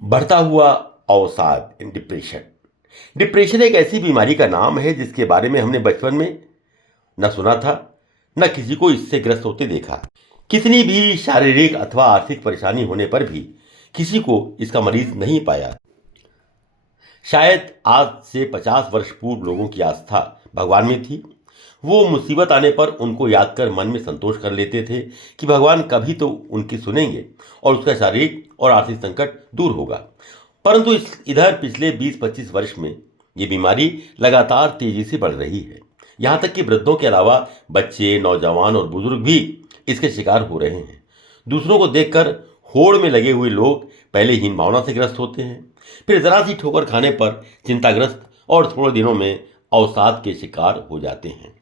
बढ़ता हुआ अवसाद डिप्रेशन। डिप्रेशन एक ऐसी बीमारी का नाम है जिसके बारे में हमने बचपन में न सुना था, न किसी को इससे ग्रस्त होते देखा। कितनी भी शारीरिक अथवा आर्थिक परेशानी होने पर भी किसी को इसका मरीज नहीं पाया। शायद आज से 50 वर्ष पूर्व लोगों की आस्था भगवान में थी। वो मुसीबत आने पर उनको याद कर मन में संतोष कर लेते थे कि भगवान कभी तो उनकी सुनेंगे और उसका शारीरिक और आर्थिक संकट दूर होगा। परंतु इधर पिछले 20-25 वर्ष में ये बीमारी लगातार तेजी से बढ़ रही है। यहाँ तक कि वृद्धों के अलावा बच्चे, नौजवान और बुजुर्ग भी इसके शिकार हो रहे हैं। दूसरों को देखकर होड़ में लगे हुए लोग पहले हीन भावना से ग्रस्त होते हैं, फिर जरा सी ठोकर खाने पर चिंताग्रस्त और थोड़े दिनों में अवसाद के शिकार हो जाते हैं।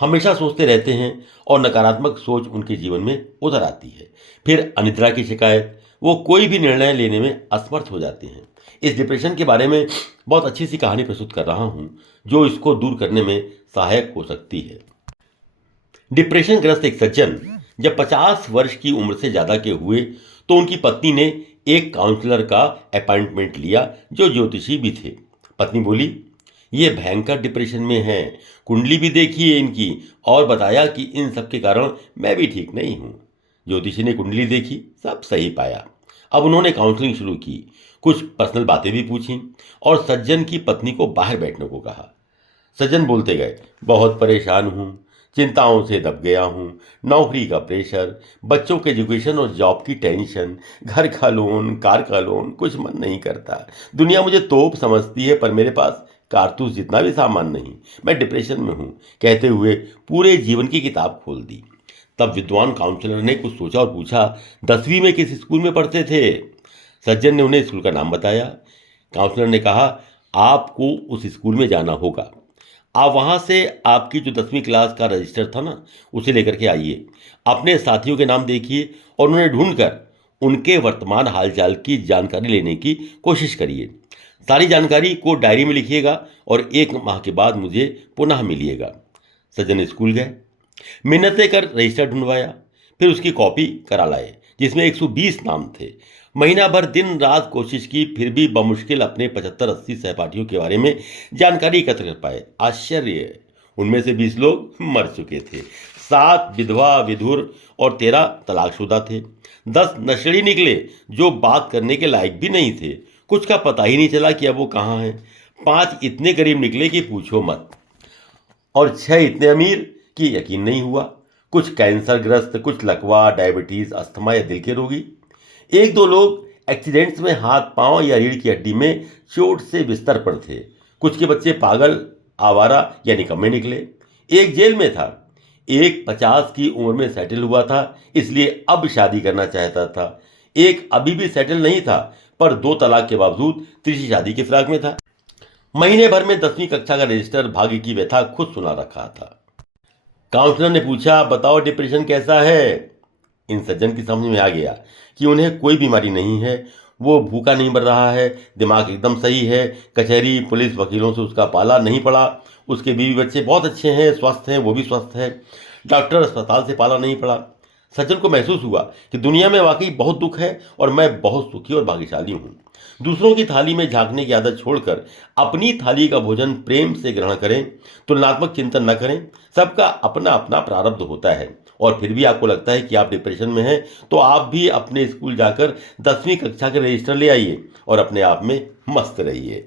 हमेशा सोचते रहते हैं और नकारात्मक सोच उनके जीवन में उतर आती है। फिर अनिद्रा की शिकायत, वो कोई भी निर्णय लेने में असमर्थ हो जाते हैं। इस डिप्रेशन के बारे में बहुत अच्छी सी कहानी प्रस्तुत कर रहा हूं जो इसको दूर करने में सहायक हो सकती है। डिप्रेशन ग्रस्त एक सज्जन जब 50 वर्ष की उम्र से ज्यादा के हुए तो उनकी पत्नी ने एक काउंसलर का अपॉइंटमेंट लिया जो ज्योतिषी भी थे। पत्नी बोली, ये भयंकर डिप्रेशन में है, कुंडली भी देखी है इनकी और बताया कि इन सब के कारण मैं भी ठीक नहीं हूँ। ज्योतिषी ने कुंडली देखी, सब सही पाया। अब उन्होंने काउंसलिंग शुरू की, कुछ पर्सनल बातें भी पूछी और सज्जन की पत्नी को बाहर बैठने को कहा। सज्जन बोलते गए, बहुत परेशान हूँ, चिंताओं से दब गया हूँ, नौकरी का प्रेशर, बच्चों के एजुकेशन और जॉब की टेंशन, घर का लोन, कार का लोन, कुछ मन नहीं करता। दुनिया मुझे तोप समझती है पर मेरे पास कारतूस जितना भी सामान नहीं। मैं डिप्रेशन में हूँ, कहते हुए पूरे जीवन की किताब खोल दी। तब विद्वान काउंसलर ने कुछ सोचा और पूछा, 10वीं में किस स्कूल में पढ़ते थे? सज्जन ने उन्हें स्कूल का नाम बताया। काउंसलर ने कहा, आपको उस स्कूल में जाना होगा। आप वहां से आपकी जो 10वीं क्लास का रजिस्टर था ना, उसे लेकर के आइए। अपने साथियों के नाम देखिए और उन्हें ढूंढकर उनके वर्तमान हालचाल की जानकारी लेने की कोशिश करिए। सारी जानकारी को डायरी में लिखिएगा और 1 माह के बाद मुझे पुनः मिलिएगा। सज्जन स्कूल गए, मिन्नतें कर रजिस्टर ढूंढवाया, फिर उसकी कॉपी करा लाए जिसमें 120 नाम थे। महीना भर दिन रात कोशिश की, फिर भी बमुश्किल अपने 75-80 सहपाठियों के बारे में जानकारी एकत्र कर पाए। आश्चर्य, उनमें से 20 लोग मर चुके थे, 7 विधवा विधुर और 13 तलाकशुदा थे। 10 नशेड़ी निकले जो बात करने के लायक भी नहीं थे, कुछ का पता ही नहीं चला कि अब वो कहाँ हैं। 5 इतने गरीब निकले कि पूछो मत, और 6 इतने अमीर कि यकीन नहीं हुआ। कुछ कैंसर ग्रस्त, कुछ लकवा, डायबिटीज, अस्थमा या दिल के रोगी। 1-2 लोग एक्सीडेंट्स में हाथ पांव या रीढ़ की हड्डी में चोट से बिस्तर पर थे। कुछ के बच्चे पागल, आवारा या निकम्मे निकले। एक जेल में था, एक 50 की उम्र में सेटल हुआ था, इसलिए अब शादी करना चाहता था। एक अभी भी सेटल नहीं था पर 2 तलाक के बावजूद तीसरी शादी की फिराक में था। महीने भर में 10वीं कक्षा का रजिस्टर भाग्य की व्यथा खुद सुना रखा था। काउंसलर ने पूछा, बताओ डिप्रेशन कैसा है? इन सज्जन की समझ में आ गया कि उन्हें कोई बीमारी नहीं है। वो भूखा नहीं मर रहा है, दिमाग एकदम सही है, कचहरी पुलिस वकीलों से उसका पाला नहीं पड़ा, उसके बीवी बच्चे बहुत अच्छे हैं, स्वस्थ हैं, वो भी स्वस्थ है, डॉक्टर अस्पताल से पाला नहीं पड़ा। सज्जन को महसूस हुआ कि दुनिया में वाकई बहुत दुख है और मैं बहुत सुखी और भाग्यशाली हूँ। दूसरों की थाली में झांकने की आदत छोड़कर अपनी थाली का भोजन प्रेम से ग्रहण करें, तुलनात्मक चिंतन न करें। सबका अपना अपना प्रारब्ध होता है और फिर भी आपको लगता है कि आप डिप्रेशन में हैं तो आप भी अपने स्कूल जाकर 10वीं कक्षा के रजिस्टर ले आइए और अपने आप में मस्त रहिए।